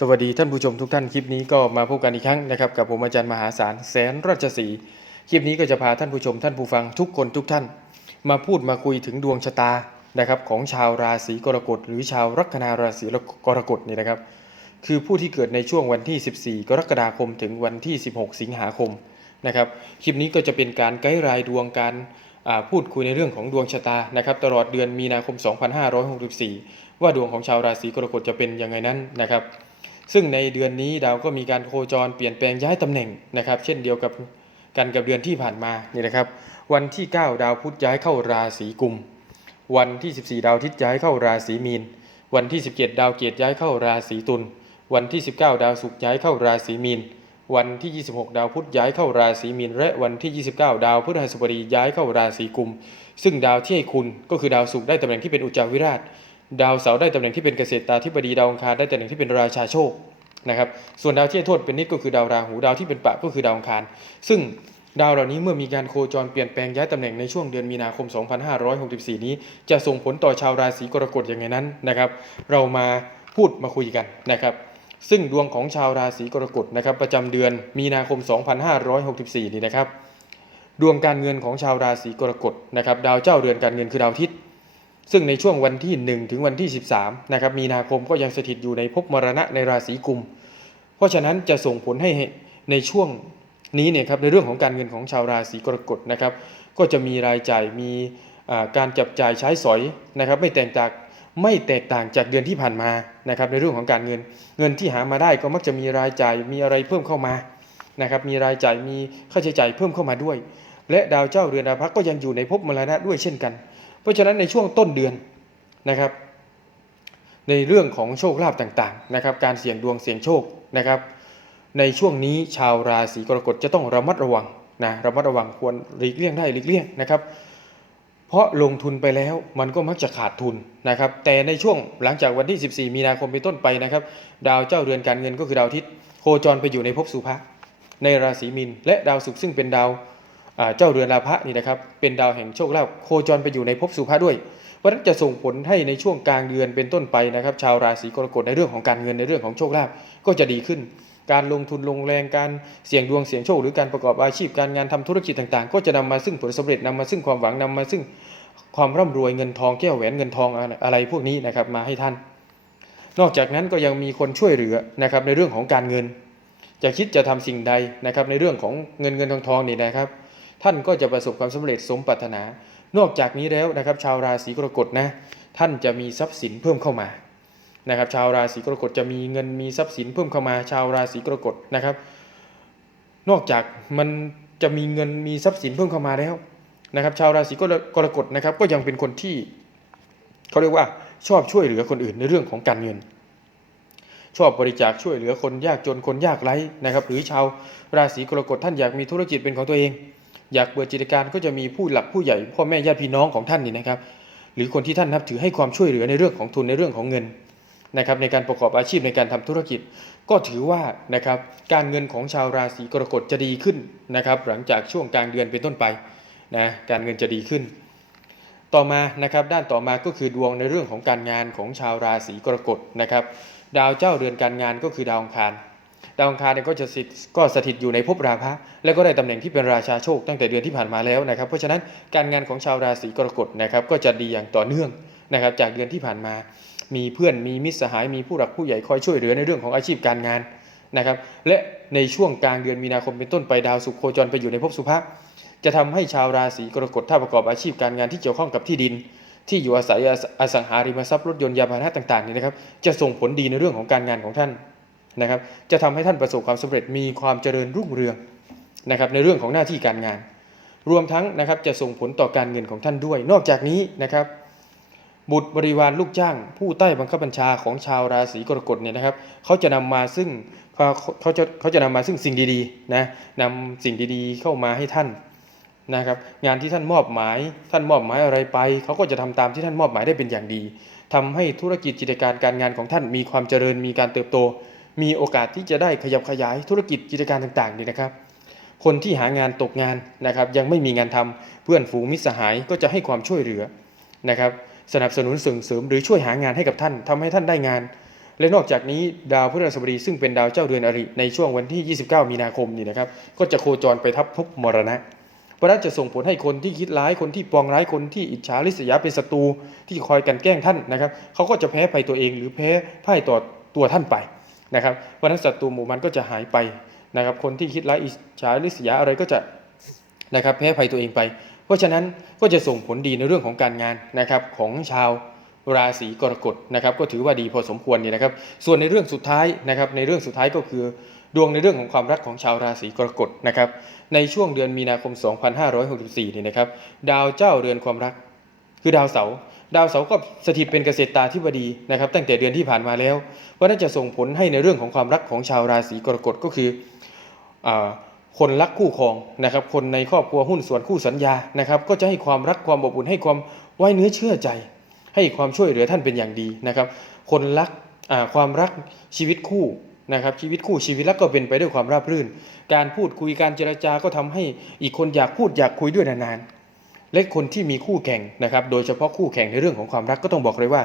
สวัสดีท่านผู้ชมทุกท่านคลิปนี้ก็มาพบกันอีกครั้งนะครับกับผมอาจารย์มหาศาลแสนราชสีคลิปนี้ก็จะพาท่านผู้ชมท่านผู้ฟังทุกคนทุกท่าน มาพูดมาคุยถึงดวงชะตานะครับของชาวราศีกรกฎหรือชาวลัคนาราศีกรกฎนี่นะครับ คือผู้ที่เกิดในช่วงวันที่ 14 กรกฎาคมถึงวันที่ 16 สิงหาคมนะครับคลิปนี้ก็จะเป็นการไกด์รายดวงการพูดคุยในเรื่องของดวงชะตานะครับตลอดเดือนมีนาคม 2564 ว่าดวงของชาวราศีกรกฎจะเป็นยังไงนั้นนะครับ ซึ่งในเดือนนี้ดาวก็มีการโคจรเปลี่ยนแปลงย้ายตำแหน่งนะครับ เช่นเดียวกับกันกับเดือนที่ผ่านมานี่นะครับ วันที่ 9 ดาวพุธย้ายเข้าราศีกุม วันที่ 14 ดาวทิตย์ย้ายเข้าราศีมีน วันที่ 17 ดาวเกียรติย้ายเข้าราศีตุล วันที่ 19 ดาวศุกร์ย้ายเข้าราศีมีน วันที่ 26 ดาวพุธย้ายเข้าราศีมีน และวันที่ 29 ดาวพฤหัสบดีย้ายเข้าราศีกุม ซึ่งดาวที่ให้คุณก็คือดาวศุกร์ได้ตำแหน่งที่เป็นอุจจาวิราช ดาวเสาร์ได้ตำแหน่งที่เป็นเกษตราธิบดีดาวอังคารได้ตำแหน่งที่เป็นราชาโชคนะครับส่วนดาวที่โทษเป็นนิดก็คือดาวราหูดาวที่เป็นปะก็คือดาวอังคาร ซึ่งดาวเหล่านี้เมื่อมีการโคจรเปลี่ยนแปลงย้ายตำแหน่งในช่วงเดือนมีนาคม 2564 นี้ จะส่งผลต่อชาวราศีกรกฎอยังไงนั้นนะครับ เรามาพูดมาคุยกันนะครับ ซึ่งดวงของชาวราศีกรกฎนะครับ ประจำเดือนมีนาคม 2564 นี้นะครับ ดวงการเงินของชาวราศีกรกฎนะครับ ดาวเจ้าเรือนการเงินคือดาวอาทิตย์ ซึ่งในช่วงวันที่ 1 ถึงวันที่ 13นะครับมีนาคมก็ยังสถิตอยู่ในภพมรณะในราศีกุม เพราะฉะนั้นจะส่งผลให้ในช่วงนี้เนี่ยครับในเรื่องของการเงินของชาวราศีกรกฎนะครับ ก็จะมีรายจ่ายมีการจับจ่ายใช้สอยนะครับไม่แตกต่างไม่แตกต่างจากเดือนที่ผ่านมานะครับในเรื่องของการเงินเงินที่หามาได้ก็มักจะมีรายจ่ายมีอะไรเพิ่มเข้ามานะครับมีรายจ่ายมีค่าใช้จ่ายเพิ่มเข้ามาด้วย และดาวเจ้าเรือนดาวพักก็ยังอยู่ในภพมรณะด้วยเช่นกัน เพราะฉะนั้นในช่วงต้นเดือนนะครับ ในเรื่องของโชคลาภต่างๆนะครับ การเสี่ยงดวงเสี่ยงโชคนะครับ ในช่วงนี้ชาวราศีกรกฎจะต้องระมัดระวังนะระมัดระวังควรหลีกเลี่ยงได้หลีกเลี่ยงนะครับ เพราะลงทุนไปแล้วมันก็มักจะขาดทุนนะครับ แต่ในช่วงหลังจากวันที่ 14 มีนาคมเป็นต้นไปนะครับ ดาวเจ้าเรือนการเงินก็คือดาวอาทิตย์โคจรไปอยู่ในภพสุภะในราศีมีนและดาวศุกร์ซึ่งเป็นดาว เจ้าเรือนราพะนี่นะครับเป็นดาวแห่งโชคลาภโคจรไปอยู่ในภพสุภะด้วยเพราะนั้นจะส่งผลให้ในช่วงกลางเดือนเป็นต้นไปนะครับ ชาวราศีกรกฎในเรื่องของการเงินในเรื่องของโชคลาภก็จะดีขึ้น การลงทุนลงแรงการเสี่ยงดวงเสี่ยงโชค หรือการประกอบอาชีพการงานทำธุรกิจต่างๆ ก็จะนำมาซึ่งผลสำเร็จนำมาซึ่งความหวังนำมาซึ่งความร่ำรวยเงินทองแก้วแหวนเงินทองอะไรพวกนี้นะครับมาให้ท่าน นอกจากนั้นก็ยังมีคนช่วยเหลือนะครับในเรื่องของการเงิน จะคิดจะทำสิ่งใดนะครับในเรื่องของเงินเงินทองทองนี่นะครับ ท่านก็จะประสบความสำเร็จสมปรารถนา นอกจากนี้แล้วนะครับ ชาวราศีกรกฎนะท่านจะมีทรัพย์สินเพิ่มเข้ามานะครับชาวราศีกรกฎจะมีเงินมีทรัพย์สินเพิ่มเข้ามา ชาวราศีกรกฎนะครับ นอกจากมันจะมีเงินมีทรัพย์สินเพิ่มเข้ามาแล้วนะครับ ชาวราศีกรกฎนะครับ ก็ยังเป็นคนที่เขาเรียกว่าชอบช่วยเหลือคนอื่นในเรื่องของการเงิน ชอบบริจาคช่วยเหลือคนยากจนคนยากไร้นะครับ หรือชาวราศีกรกฎท่านอยากมีธุรกิจเป็นของตัวเอง อยากเปิดกิจการก็จะมีผู้หลักผู้ใหญ่พ่อแม่ญาติพี่น้องของท่านนี่นะครับ หรือคนที่ท่านนับถือให้ความช่วยเหลือในเรื่องของทุนในเรื่องของเงินนะครับในการประกอบอาชีพในการทำธุรกิจ ก็ถือว่านะครับการเงินของชาวราศีกรกฎจะดีขึ้นนะครับหลังจากช่วงกลางเดือนเป็นต้นไปนะการเงินจะดีขึ้น ต่อมานะครับด้านต่อมาก็คือดวงในเรื่องของการงานของชาวราศีกรกฎนะครับดาวเจ้าเรือนการงานก็คือดาวองคาร ดาวอังคารเนี่ยก็จะสิทธิ์ก็สถิตอยู่ในภพราพะและก็ได้ตำแหน่งที่เป็นราชาโชคตั้งแต่เดือนที่ผ่านมาแล้วนะครับ เพราะฉะนั้นการงานของชาวราศีกรกฎนะครับก็จะดีอย่างต่อเนื่องนะครับจากเดือนที่ผ่านมา มีเพื่อนมีมิตรสหายมีผู้หลักผู้ใหญ่คอยช่วยเหลือในเรื่องของอาชีพการงานนะครับและในช่วงกลางเดือนมีนาคมเป็นต้นไปดาวสุขโคจรไปอยู่ในภพสุภะจะทำให้ชาวราศีกรกฎถ้าประกอบอาชีพการงานที่เกี่ยวข้องกับที่ดิน ที่อยู่อาศัยอสังหาริมทรัพย์รถยนต์ยานพาหนะต่างๆนี่นะครับ จะส่งผลดีในเรื่องของการงานของท่าน นะครับจะทำให้ท่านประสบความสำเร็จมีความเจริญรุ่งเรืองนะครับในเรื่องของหน้าที่การงาน รวมทั้งนะครับจะส่งผลต่อการเงินของท่านด้วย นอกจากนี้นะครับบุตรบริวารลูกจ้าง ผู้ใต้บังคับบัญชาของชาวราศีกรกฎเนี่ยนะครับเขาจะนำมาซึ่งเขาเขาจะเขาจะนำมาซึ่งสิ่งดีๆนะนำสิ่งดีๆเข้ามาให้ท่านนะครับงานที่ท่านมอบหมาย ท่านมอบหมายอะไรไป เขาก็จะทำตามที่ท่านมอบหมายได้เป็นอย่างดีทำให้ธุรกิจกิจการการงานของท่านมีความเจริญมีการเติบโต มีโอกาสที่จะได้ขยับขยายธุรกิจกิจการต่างๆนี่นะครับ คนที่หางานตกงานนะครับยังไม่มีงานทำเพื่อนฝูงมิตรสหายก็จะให้ความช่วยเหลือนะครับสนับสนุนส่งเสริมหรือช่วยหางานให้กับท่านทำให้ท่านได้งาน และนอกจากนี้ดาวพฤหัสบดีซึ่งเป็นดาวเจ้าเรือนอริในช่วงวันที่ 29 มีนาคมนี่นะครับก็จะโคจรไปทับภพมรณะเพราะนั้นจะส่งผลให้คนที่คิดร้ายคนที่ปองร้ายคนที่อิจฉาริษยาเป็นศัตรูที่คอยกันแกล้งท่านนะครับเขาก็จะแพ้ไปตัวเองหรือแพ้พ่ายต่อตัวท่านไป นะครับเพราะนั้นศัตรูหมู่มันก็จะหายไปนะครับ คนที่คิดร้ายอิจฉาริษยาอะไรก็จะนะครับแพ้ภัยตัวเองไป เพราะฉะนั้นก็จะส่งผลดีในเรื่องของการงานนะครับของชาวราศีกรกฎนะครับ ก็ถือว่าดีพอสมควรนี่นะครับ ส่วนในเรื่องสุดท้ายนะครับ ในเรื่องสุดท้ายก็คือดวงในเรื่องของความรักของชาวราศีกรกฎนะครับ ในช่วงเดือนมีนาคม 2564นี่นะครับ ดาวเจ้าเรือนความรัก คือดาวเสาร์ ดาวเสาร์ก็สถิตเป็นเกษตรตาธิบดีนะครับ ตั้งแต่เดือนที่ผ่านมาแล้วเพราน่าจะส่งผลให้ในเรื่องของความรักของชาวราศีกรกฎก็คืออคนรักคู่ครองนะครับ คนในครอบครัวหุ้นส่วนคู่สัญญานะครับ ก็จะให้ความรักความอบอุ่นให้ความไว้เนื้อเชื่อใจ ให้ความช่วยเหลือท่านเป็นอย่างดีนะครับ คนรักความรักชีวิตคู่นะครับชีวิตคู่ชีวิตรักก็เป็นไปด้วยความราบรื่น การพูดคุยการเจรจาก็ทำให้อีกคนอยากพูดอยากคุยด้วยนานๆ และคนที่มีคู่แข่งนะครับ โดยเฉพาะคู่แข่งในเรื่องของความรักก็ต้องบอกเลยว่า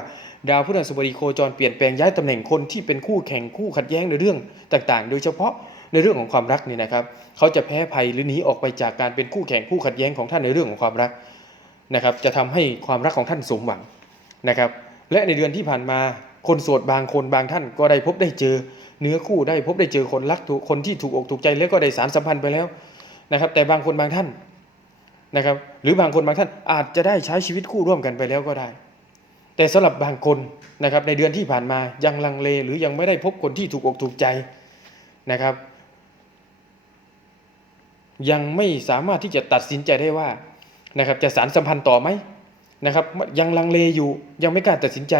ดาวพฤหัสบดีโคจรเปลี่ยนแปลงย้ายตำแหน่งคนที่เป็นคู่แข่งคู่ขัดแย้งในเรื่องต่างๆ โดยเฉพาะในเรื่องของความรักนี่นะครับเขาจะแพ้ภัยหรือหนีออกไปจากการเป็นคู่แข่งคู่ขัดแย้งของท่านในเรื่องของความรักนะครับจะทำให้ความรักของท่านสมหวังนะครับและในเดือนที่ผ่านมาคนโสดบางคนบางท่านก็ได้พบได้เจอ เนื้อคู่ได้พบได้เจอคนรักถูกคนที่ถูกอกถูกใจแล้วก็ได้สารสัมพันธ์ไปแล้วนะครับแต่บางคนบางท่าน นะครับ หรือบางคนบางท่านอาจจะได้ใช้ชีวิตคู่ร่วมกันไปแล้วก็ได้ แต่สำหรับบางคนนะครับในเดือนที่ผ่านมายังลังเลหรือยังไม่ได้พบคนที่ถูกอกถูกใจนะครับ ยังไม่สามารถที่จะตัดสินใจได้ว่านะครับจะสารสัมพันธ์ต่อไหมนะครับยังลังเลอยู่ยังไม่กล้าตัดสินใจ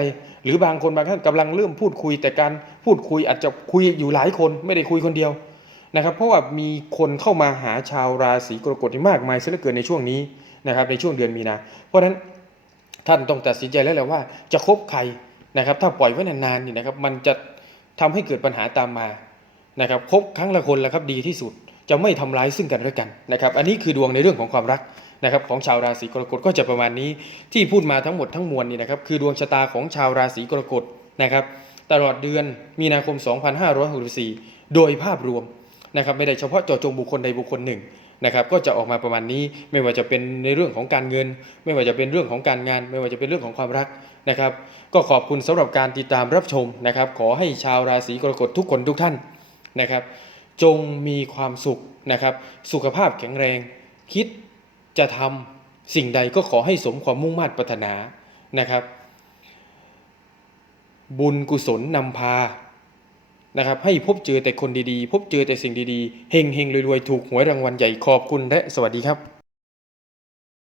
หรือบางคนบางท่านกำลังเริ่มพูดคุยแต่การพูดคุยอาจจะคุยอยู่หลายคนไม่ได้คุยคนเดียว นะครับเพราะว่ามีคนเข้ามาหาชาวราศีกรกฎที่มากมายเสียเหลือเกินในช่วงนี้นะครับในช่วงเดือนมีนาเพราะฉะนั้นท่านต้องตัดสินใจแล้วแหละว่าจะคบใครนะครับ ถ้าปล่อยไว้นานๆนี่นะครับ มันจะทำให้เกิดปัญหาตามมานะครับคบครั้งละคนแหละครับดีที่สุดจะไม่ทำร้ายซึ่งกันและกันนะครับ อันนี้คือดวงในเรื่องของความรักนะครับของชาวราศีกรกฎก็จะประมาณนี้ที่พูดมาทั้งหมดทั้งมวลนี่นะครับคือดวงชะตาของชาวราศีกรกฎนะครับ ตลอดเดือนมีนาคม 2564 โดยภาพรวม นะครับไม่ได้เฉพาะเจาะจงบุคคลใดบุคคลหนึ่งนะครับก็จะออกมาประมาณนี้ไม่ว่าจะเป็นในเรื่องของการเงิน ไม่ว่าจะเป็นเรื่องของการงาน ไม่ว่าจะเป็นเรื่องของความรักนะครับ ก็ขอบคุณสำหรับการติดตามรับชมนะครับ ขอให้ชาวราศีกรกฎทุกคนทุกท่านนะครับ จงมีความสุขนะครับ สุขภาพแข็งแรง คิดจะทำสิ่งใดก็ขอให้สมความมุ่งมั่นปรารถนานะครับ บุญกุศลนำพา นะครับให้พบเจอแต่คนดีๆ พบเจอแต่สิ่งดีๆเฮงเฮงรวยๆ ถูกหวยรางวัลใหญ่ขอบคุณและสวัสดีครับ